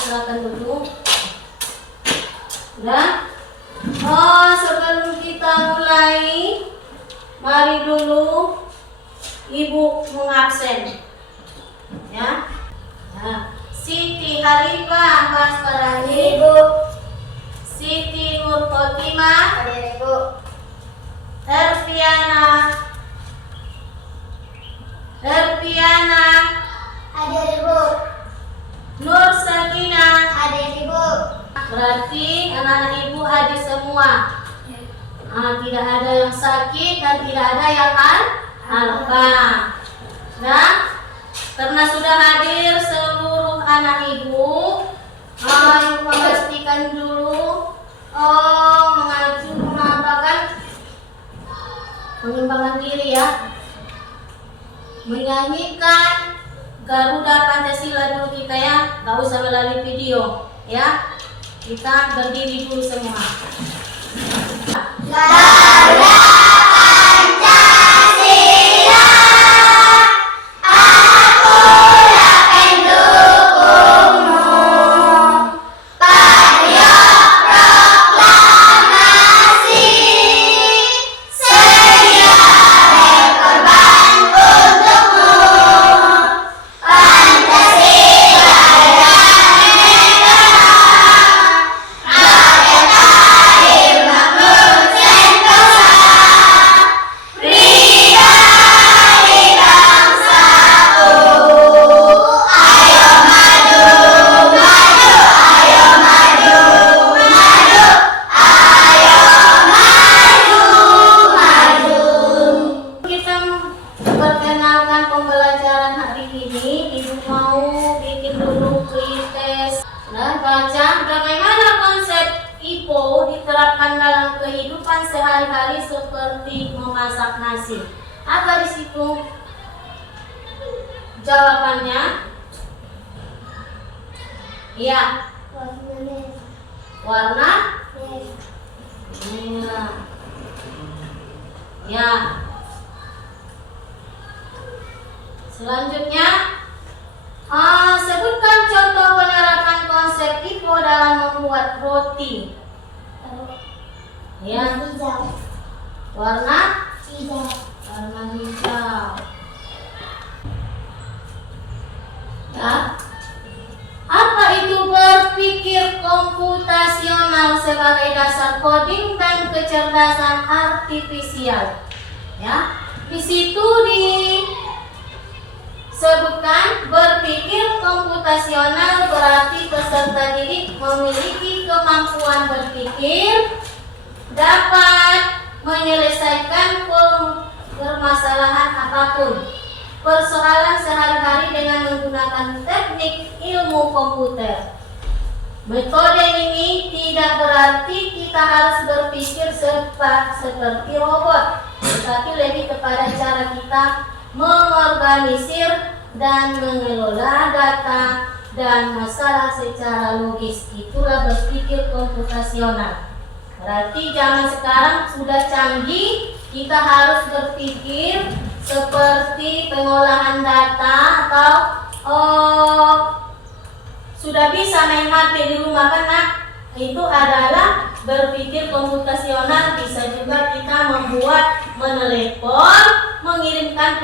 Silakan duduk. Udah? Oh, sebelum kita mulai, mari dulu Ibu mengabsen. Ya. Nah, Siti Halifah Basparani. Ibu. Siti Nur Khotimah. Hadir Ibu. Herfiana. Hadir Ibu. Nur Sakinah. Hadir Ibu. Berarti anak-anak Ibu hadir semua. Tidak ada yang sakit dan tidak ada yang alpa. Nah, karena sudah hadir seluruh anak Ibu, Ibu memastikan dulu mengembangkan diri ya. Menyanyikan Garuda Pancasila dulu kita ya, gak usah melalui video ya. Kita berdiri dulu semua. Garuda Pancasila, akulah pendukungmu. Payung proklamasi, sedia berkorban untukmu. Pancasila kehidupan sehari-hari seperti memasak nasi. Apa di situ jawabannya? Iya. Warna merah. Ya. Selanjutnya, sebutkan contoh penerapan konsep IPO dalam membuat roti. Ya. hijau. Warna Hijau. warna hijau. Ya. Apa itu berpikir komputasional sebagai dasar coding dan kecerdasan artifisial? Ya. Di situ disebutkan berpikir komputasional berarti peserta didik memiliki kemampuan berpikir, dapat menyelesaikan permasalahan apapun, persoalan sehari-hari dengan menggunakan teknik ilmu komputer. Metode ini tidak berarti kita harus berpikir seperti robot, tetapi lebih kepada cara kita mengorganisir dan mengelola data dan masalah secara logis. Itulah berpikir komputasional. Berarti zaman sekarang sudah canggih, kita harus berpikir seperti pengolahan data atau sudah bisa main HP di rumah kan, nah? Itu adalah berpikir komputasional. Bisa juga kita membuat, menelepon, mengirimkan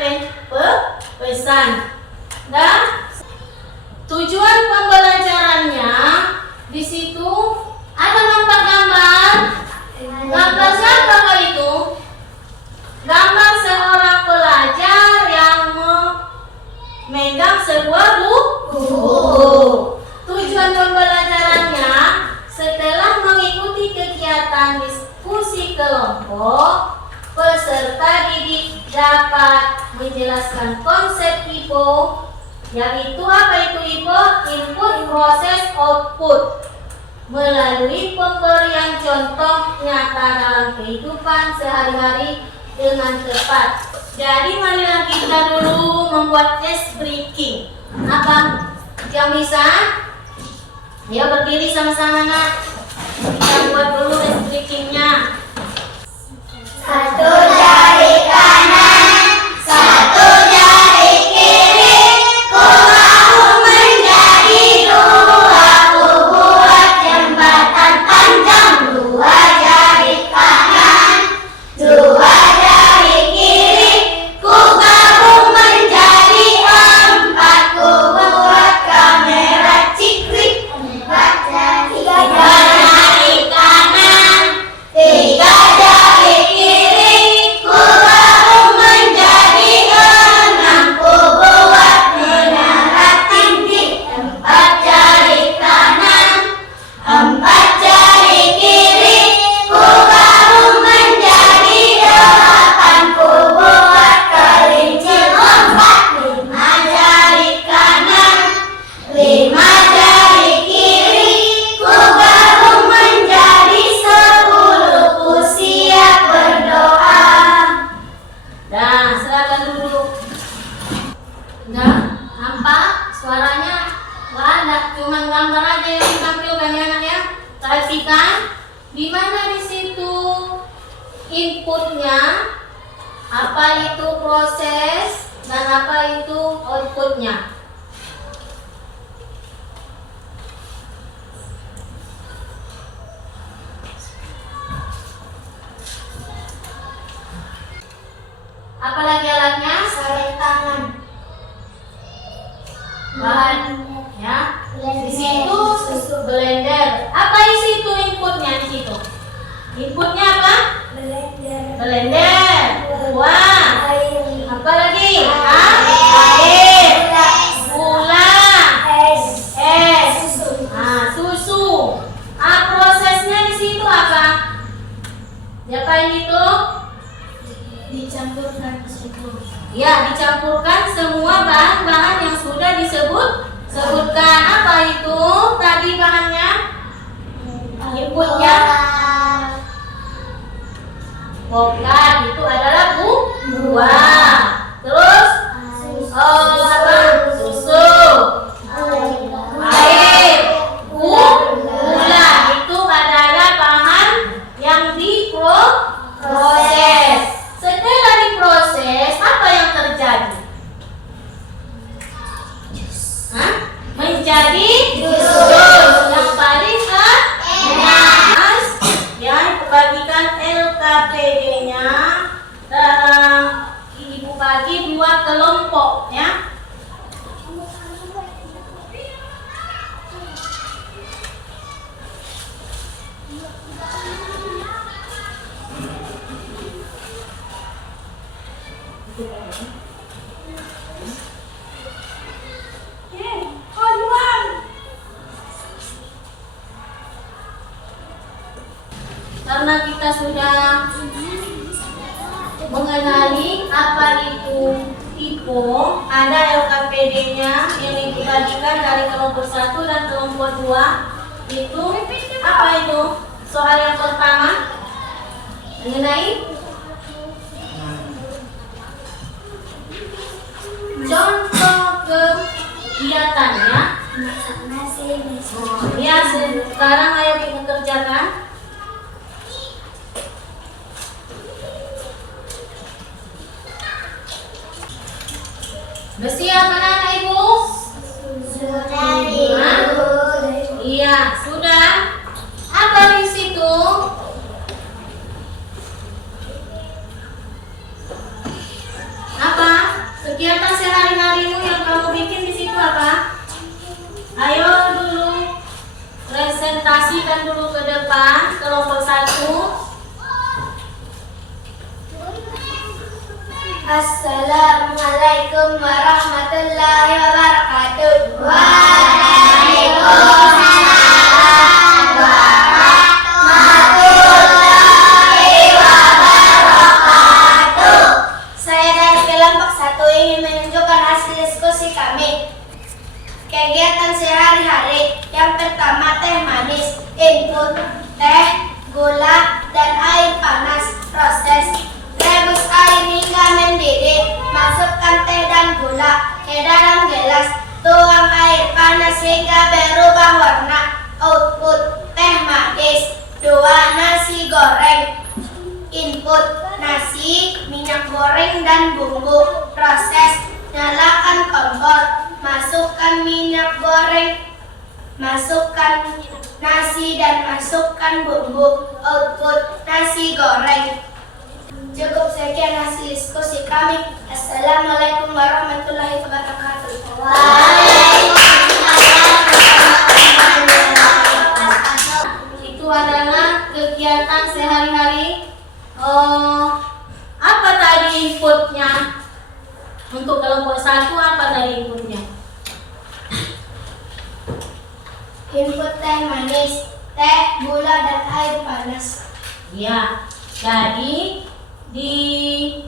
pesan. Dan tujuan pembelajarannya di situ ada nampak gambar. Gambar siapa Pak itu? Gambar seorang pelajar yang memegang dapat menjelaskan konsep IPO, yaitu apa itu IPO? Input, proses, output, melalui pemberian contoh nyata dalam kehidupan sehari-hari dengan tepat. Jadi marilah kita dulu membuat ice breaking. Apa? Yang bisa? Ya, berdiri sama-sama nak. Kita buat dulu ice breakingnya. Satu jari kanan, satu jari kiri, ku mau menjadi dua, ku buat jembatan panjang. Dua jari kanan, dua jari kiri, ku gabung menjadi empat, ku buat kamera ciklik. Empat jari kanan, tiga jari kiri, ku gabung menjadi enam, ku buat menara tinggi. Empat jari kanan, empat jari kiri, ku gabung menjadi delapan, ku buat kelinci lompat. Lima jari kanan, lima jari kiri, ku gabung menjadi sepuluh, ku siap berdoa. Nah, silakan dulu. Nah, nampak suaranya? Wah, ada cuma gambar aja yang ditampilkan ya nak ya. Perhatikan di mana di situ inputnya, apa itu proses dan apa itu outputnya. Apalagi alatnya? Sarung tangan. Bahan ya. Di situ blender. Apa isi itu inputnya di situ? Inputnya apa? Blender. Blender. Wah. Air. Apa lagi? Air. Gula. Es. Susu. Prosesnya di situ apa? Diapain itu? Dicampurkan ke situ. Ya, dicampurkan semua bahan-bahan yang sudah sebutkan. Apa itu tadi bahannya? Inputnya bukan, itu adalah buah. Terus apa? Susu, air, gula. Itu adalah bahan yang diproses. Setelah diproses, apa yang terjadi? Menjadi jus yang paling enak. Ya, bagikan LKPD-nya. Ibu bagi 2 kelompok ya. Karena kita sudah mengenali apa itu IPO, ada LKPD-nya yang dibagikan dari kelompok 1 dan kelompok 2. Itu apa itu? Soal yang pertama mengenai contoh kegiatannya. Ya, sekarang ayo kita kerjakan. Bersiap anak-anak ibu? Sudah, Ibu. Iya, sudah. Apa di situ? Apa? Kegiatan sehari-harimu yang kamu bikin di situ apa? Ayo dulu presentasikan dulu ke depan kelompok 1. Assalamualaikum warahmatullahi wabarakatuh. Waalaikumsalam warahmatullahi wabarakatuh. Saya hasil diskusi kami. Kegiatan sehari-hari. Yang pertama teh manis. Input teh, gula, dan air panas. Proses rebus air hingga mendidih. Masukkan teh dan gula ke dalam gelas. Tuang air panas hingga berubah warna. Output teh manis. 2. Nasi goreng. Input nasi, minyak goreng, dan bumbu. Proses nyalakan kompor. Masukkan minyak goreng, masukkan nasi, dan masukkan bumbu. Output nasi goreng. Cukup sekian hasil diskusi kami. Assalamualaikum warahmatullahi wabarakatuh. Itu adalah kegiatan sehari-hari. Apa tadi inputnya? Untuk kelompok 1 apa tadi inputnya? Input teh manis, teh, gula, dan air panas. Ya, jadi di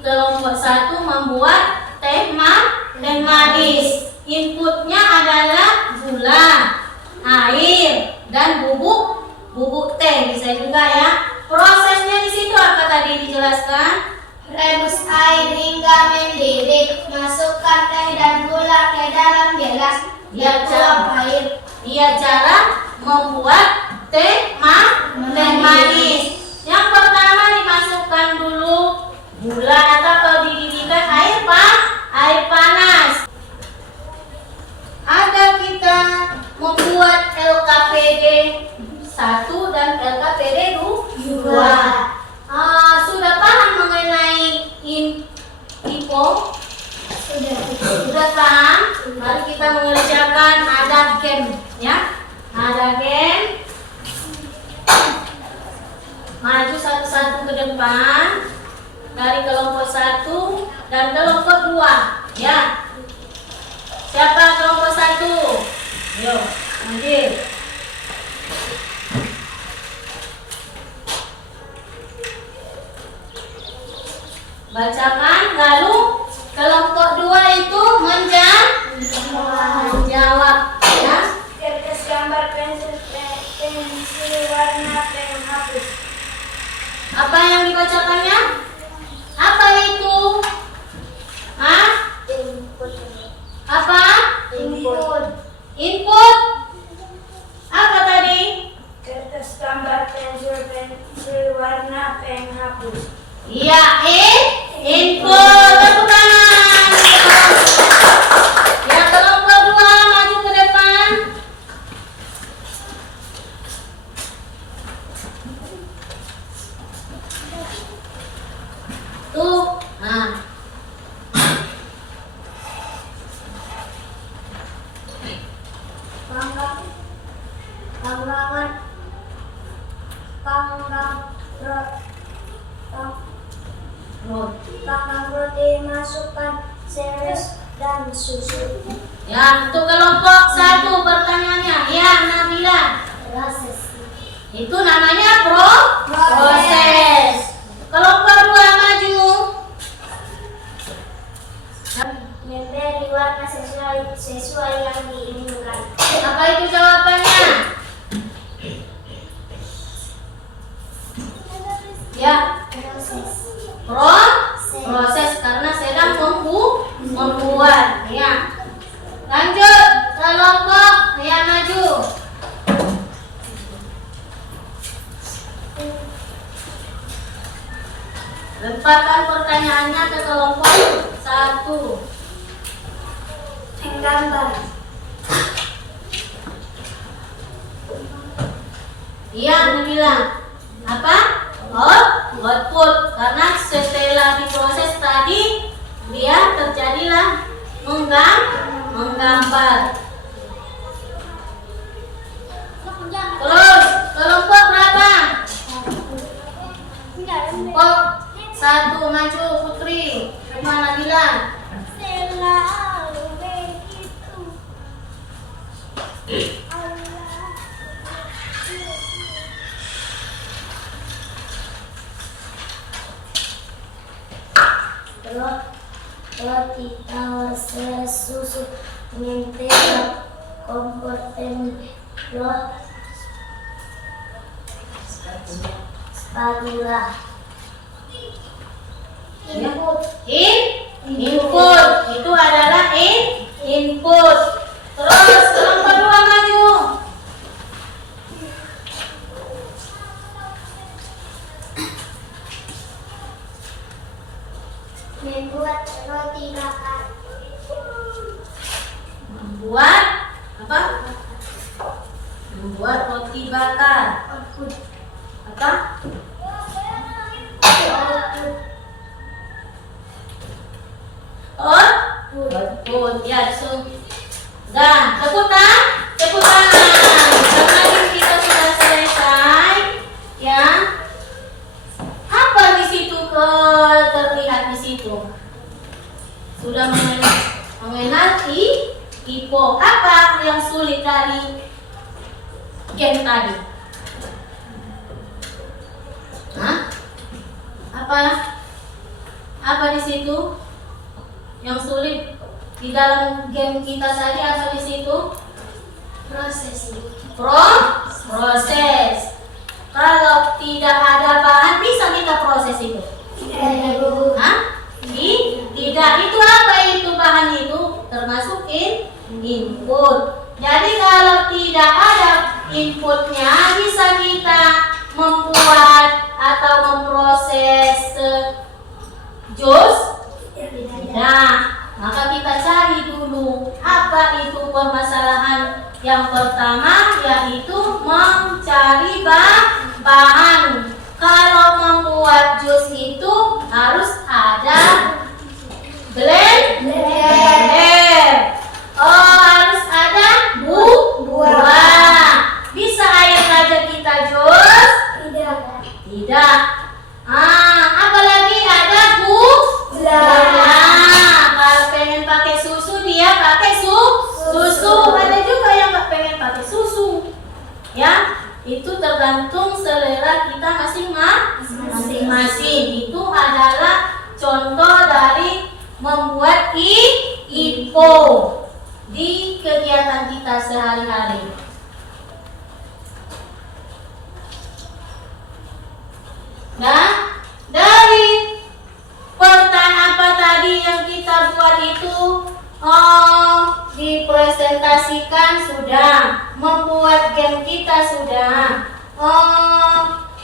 kelompok 1 membuat teh manis. Inputnya adalah gula, air, dan bubuk teh, bisa juga ya. Prosesnya di situ apa tadi dijelaskan? Rebus air hingga mendidih. Masukkan teh dan gula ke dalam gelas. Ya, Tuang air. Iya, cara membuat teh manis. Yang pertama dimasukkan dulu gula atau kalau dididihkan air panas. Agar kita membuat LKPD 1 dan LKPD 2. Sudah paham mengenai IPO? Sudah paham? Mari kita mengerjakan ada game, ya. Ada game. Maju satu-satu ke depan dari kelompok 1 dan kelompok 2, ya. Siapa kelompok 1? Yo, maju. Bacakan, lalu kelompok 2 itu menjawab, ya. Kertas, gambar, pensil warna, pen, hapus. Apa yang dibacakannya? Apa itu? Input. Apa? Input. Input. Apa tadi? Kertas, gambar, pensil warna, pen, hapus. Iya, input. Tepuk tangan. Ya, kelompok 2 maju ke depan. Tuh, nah. Panggang roti, masukkan seres dan susu. Ya, untuk kelompok 1 pertanyaannya. Ya, Nabila. Proses. Itu namanya proses. Kelompok 2 maju. Memberi warna sesuai yang diinginkan. Apa itu jawabannya? Ya, proses karena sedang membuat. Ya. Lanjut kelompok yang maju. Lemparkan pertanyaannya ke kelompok 1. Menggambar. Iya, Nabila. Apa? Output. Karena setelah diproses tadi, dia terjadilah menggambar. Terus, kelompok berapa? Kelompok 1 maju, Putri. Sama Nabila. Selalu begitu. Roti tawar susu, mente, komporten, spatula. Input itu adalah input. Terus yang kedua maju. Membuat roti bakar. Membuat apa? Membuat roti bakar. Apa? Output. Ya, dan tepuk tangan. Sekarang kita sudah selesai. Ya. Apa di situ terlihat di situ? Sudah mengenal IPO. Apa yang sulit dari game tadi? Hah? Apa di situ? Yang sulit di dalam game kita tadi apa di situ? Proses. Proses. Kalau tidak ada bahan bisa kita proses itu? Hah? Tidak. Itu apa itu bahan itu? Termasuk input. Jadi kalau tidak ada inputnya bisa kita membuat atau memproses jus? Nah, maka kita cari dulu apa itu permasalahan. Yang pertama yaitu mencari bahan. Kalau membuat jus itu harus ada blender. Harus ada buah. Bisa air saja kita jus? Tidak. Apalagi ada gula. Kalau pengen pakai susu dia pakai susu. Ada juga yang nggak pengen pakai susu. Ya, itu tergantung selera kita masing-masing. Itu adalah contoh dari membuat IPO di kegiatan kita sehari-hari. Nah, dari pertanyaan apa tadi yang kita buat itu dipresentasikan sudah, membuat game kita sudah.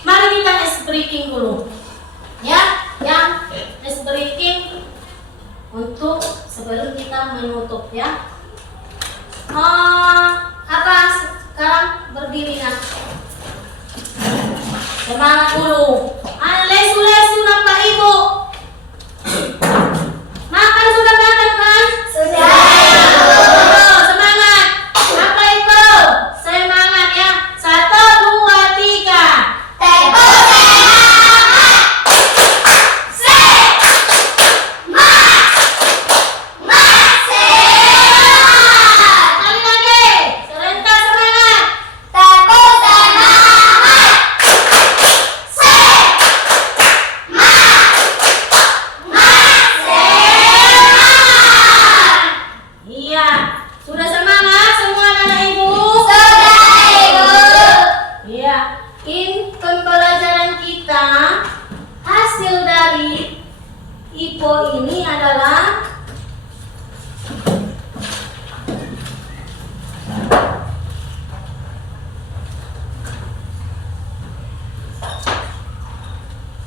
Mari kita ice breaking dulu, ya, yang ice breaking untuk sebelum kita menutup ya. Apa sekarang berdiri nak? Semangat dulu. Lesu-lesu nampak ibu. Makan sudah makan kan? Sudah. Semangat. Apa itu? Semangat ya. 1, 2, 3. Tempo Kali lagi. Serentak semangat. Tempo Iya. Sudah semangat semua anak ibu? Sudah, Ibu. Iya. Pembelajaran kita hasil dari IPO ini adalah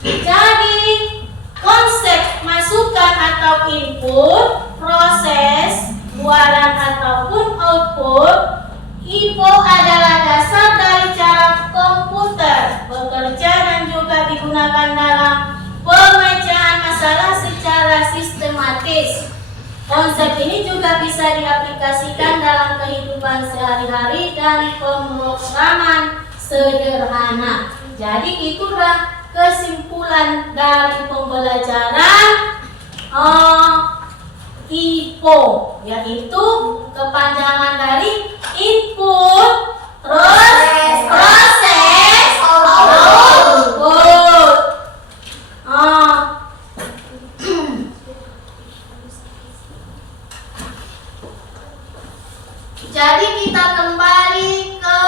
jadi konsep masukan atau input, proses, bualan ataupun output. IPO adalah dasar dari cara komputer bekerja dan juga digunakan dalam pemecahan masalah secara sistematis. Konsep ini juga bisa diaplikasikan dalam kehidupan sehari-hari dan pemrograman sederhana. Jadi itulah kesimpulan dari pembelajaran IPO, yaitu kepanjangan dari input, proses, output. Jadi kita kembali ke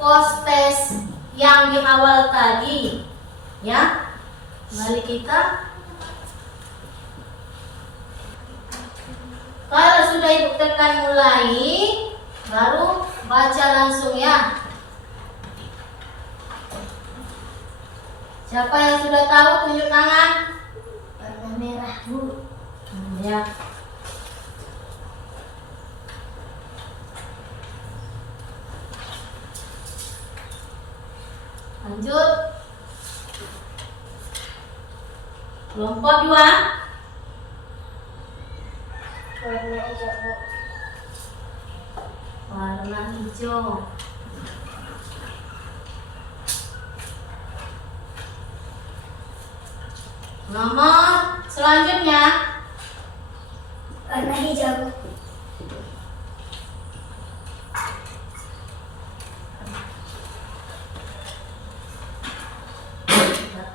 post test yang di awal tadi, ya. Kembali kita. Kalau sudah ibu tekan mulai, baru baca langsung ya. Siapa yang sudah tahu tunjuk tangan? Warna merah, Bu. Ya. Lanjut. Kelompok 2. Warna hijau, Bu. Warna hijau. Nomor selanjutnya Warna hijau, Bu.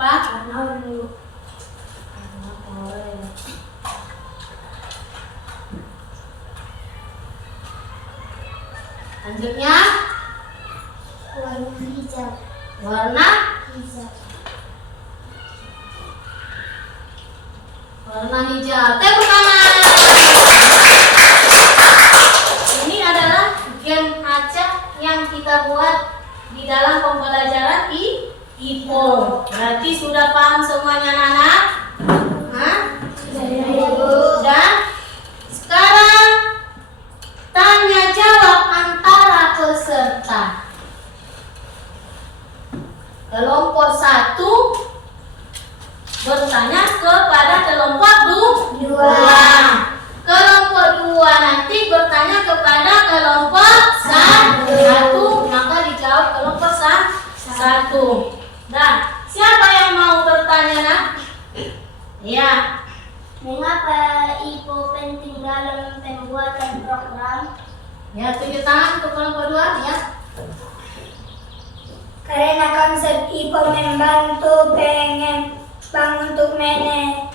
berapa? Warna oranye, Bu. Warna oranye. Selanjutnya Warna hijau. warna Hijau. warna hijau. Tepuk tangan. Ini adalah game acak yang kita buat di dalam pembelajaran IPO. Berarti sudah paham semuanya anak-anak? Hah? Dan sekarang tanya jawab antara peserta. Kelompok 1 bertanya kepada kelompok 2. Kelompok 2 nanti bertanya kepada kelompok 1. Maka dijawab kelompok 1. Nah, siapa yang mau bertanya nak? Ya. Mengapa IPO penting dalam pembuatan program? Ya, tunjuk tangan untuk kelompok 2 ya. Karena konsep IPO membantu bank untuk merancang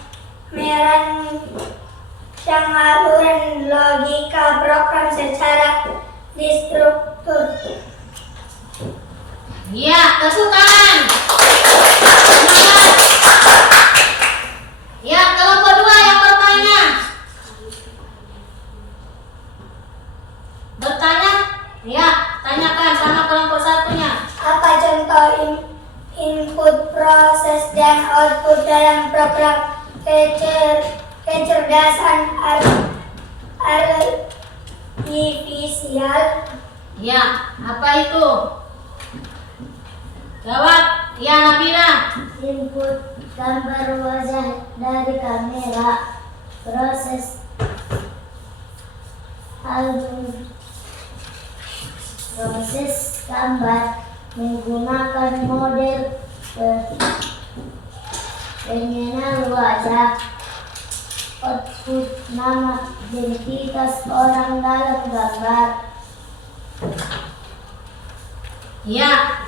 aluran logika program secara distruktur. Ya, tepuk tangan. Semangat. Ya, kelompok 2 yang bertanya. Bertanya? Ya, tanyakan sama kelompok 1-nya. Apa contoh input, proses, dan output dalam program kecerdasan artifisial? Ya, apa itu? Jawab. Ya, Nabila. Input gambar wajah dari kamera, proses gambar menggunakan model pengenal wajah, output nama identitas orang dalam gambar. Ya.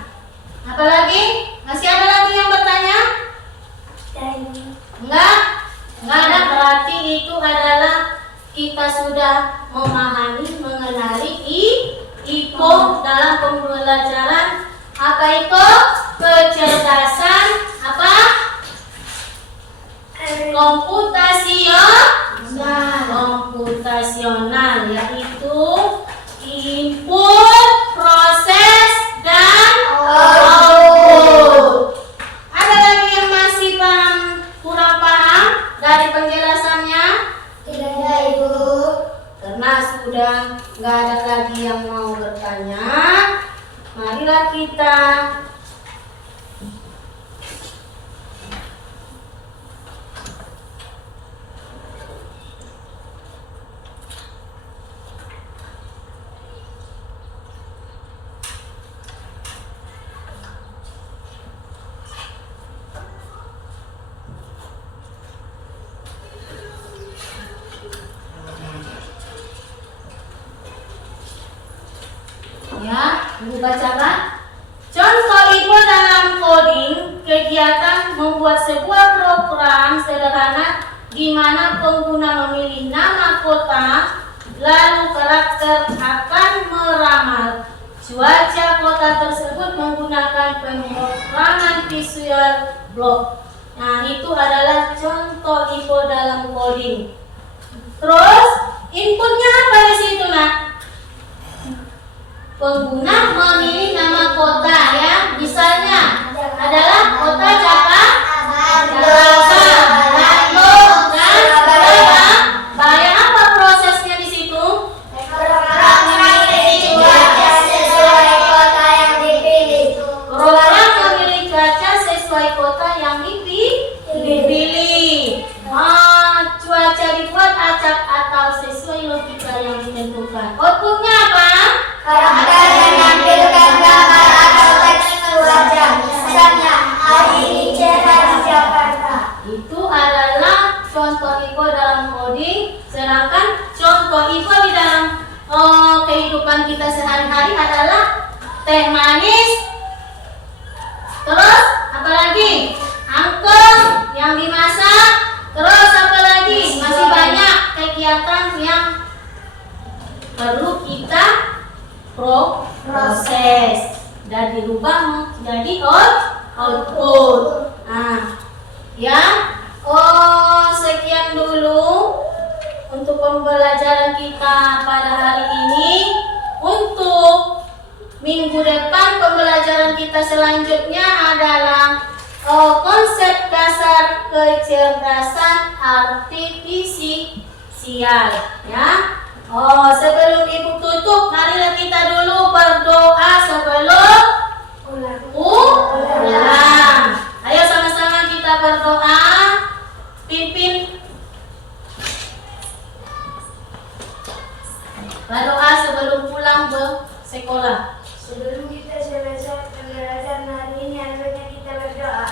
Apa lagi? Masih ada lagi yang bertanya? Enggak? Enggak ada, berarti itu adalah kita sudah memahami, mengenali IPO dalam pembelajaran apa itu? Kecerdasan apa? Komputasional, yaitu input, proses, dan output. Ada lagi yang masih kurang paham dari penjelasannya? Tidak, Ibu. Karena sudah nggak ada lagi yang mau bertanya, marilah kita ya, Ibu bacakan. Contoh IPO dalam coding, kegiatan membuat sebuah program sederhana di mana pengguna memilih nama kota, lalu karakter akan meramal cuaca kota tersebut menggunakan pemrograman visual block. Nah, itu adalah contoh info dalam coding. Terus, inputnya apa di situ, nak? Pengguna memilih nama kota ya. Misalnya adalah kota Jakarta, Bandung, dan Surabaya. Apa prosesnya di situ? Program memilih cuaca sesuai kota yang dipilih. Program memilih cuaca sesuai kota yang dipilih. Cuaca dibuat acak atau sesuai logika yang ditentukan. Outputnya apa? Karakter menampilkan gambar atau teks cuaca. Misalnya, hari ini cerah di Jakarta. Itu adalah contoh info dalam coding. Sedangkan contoh info di dalam kehidupan kita sehari-hari adalah teh manis. Terus apa lagi? Angkeng yang dimasak. Terus apa lagi? Masih banyak kegiatan yang perlu kita proses dan dirubah menjadi output. Nah, ya, sekian dulu untuk pembelajaran kita pada hari ini. Untuk minggu depan pembelajaran kita selanjutnya adalah konsep dasar kecerdasan artifisial, ya. Sebelum ibu tutup, marilah kita dulu berdoa sebelum pulang. Ayo sama-sama kita berdoa. Pimpin berdoa sebelum pulang ke sekolah. Sebelum kita selesai pembelajaran hari ini, harusnya kita berdoa.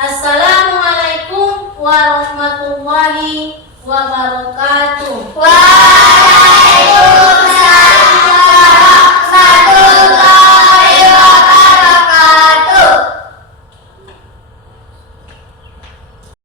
Assalamualaikum warahmatullahi wabarakatuh.